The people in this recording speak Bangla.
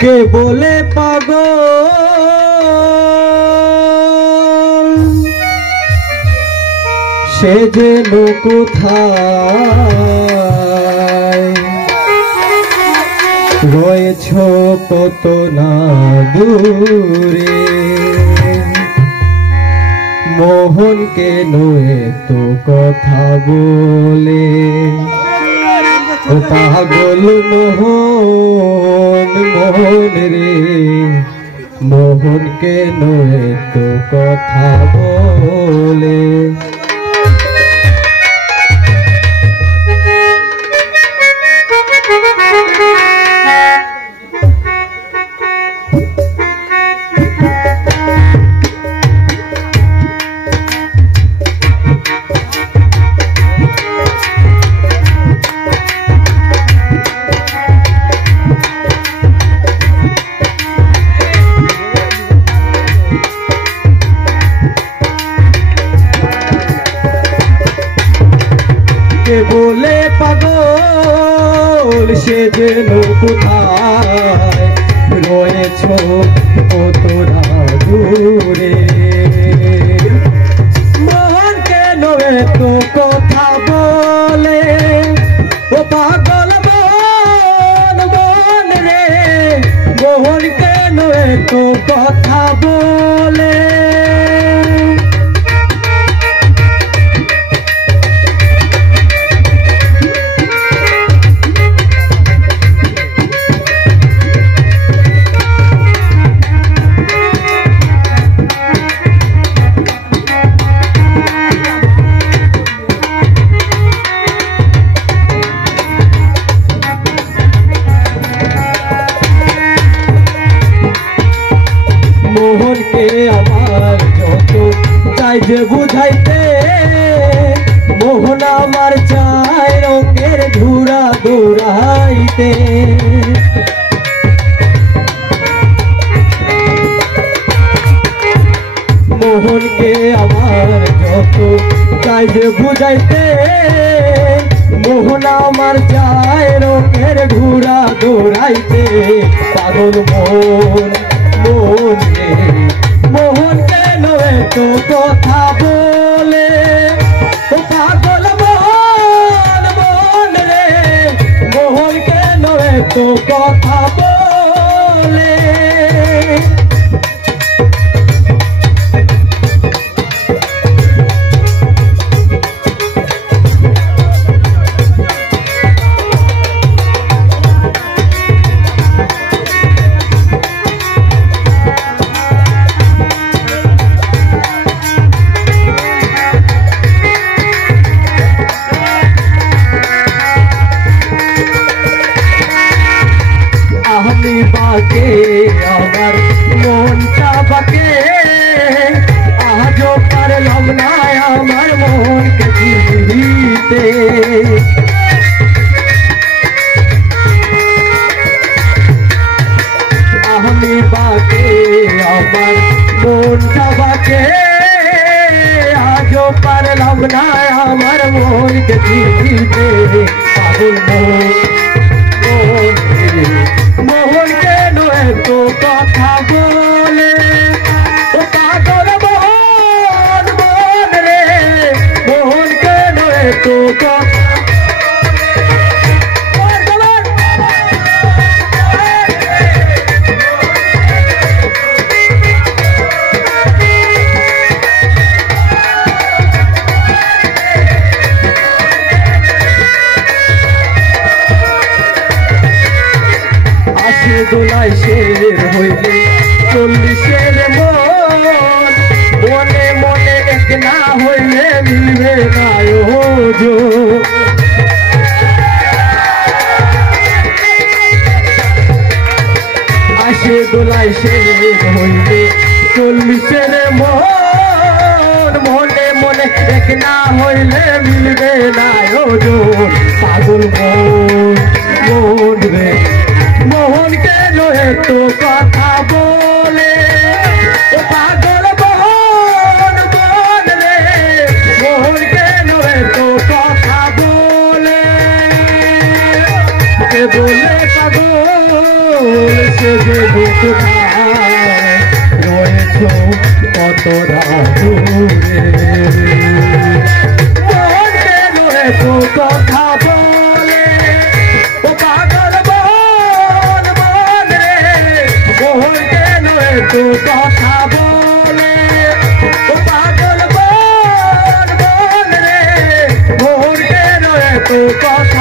কে বলে পাগল সে যেন কোথায় রয়েছ কত না দূরে মোহন কেন এত কথা বলে ও পাগল মোহন মোহন রে মোহন কেন এত কথা বলে बोले पागल से जेन कोथाय रयेछ कतटा दूरे मोहन केन एत कथा बोले ओ पागल मोहन मोहन रे मोहन केन एत कथा बोले मोहन के आमार जो चाय जे बुझाइते मोहन आमार चाय रंगेर धुरा दौड़ाइते मोहन के आमार जो चाय जे बुझाइते मोहन आमार चाय रंगेर धुरा दौड़ाइते पागल मोहन मोहन रे मोहन केन एत कथा बोले ओ पागल मोहन मोहन रे मोहन केन एत कथा बोले बाके आमार मन चाबाके आजो पारलाम ना आमार मन के चिनते आमी बाके आमार मन चाबाके आजो पारलाम ना आमार मन के चिनते पागल मोहन केन एत कथा बोले ओ पागल मोहन मोहन रे मोहन केन एत कथा दोलाई शेर हইলে চল্লিশের মন মনে মনে এক না হইলে মিলবে না ওজো আসে দোলাই শের হইলে চল্লিশের মন মনে মনে এক না হইলে মিলবে না ওজো পাগল মন মন রে मोहन केन एत कथा बोले ओ पागल मोहन मोहन रे मोहन केन एत कथा बोले के बोले पागल যে রয়েছ কতটা দূরে মনকে রয়েছ কথা বলে ও পাগল বল বল রে মনকে রয়েছ কথা বলে ও পাগল বল বল রে মনকে রয়েছ কথা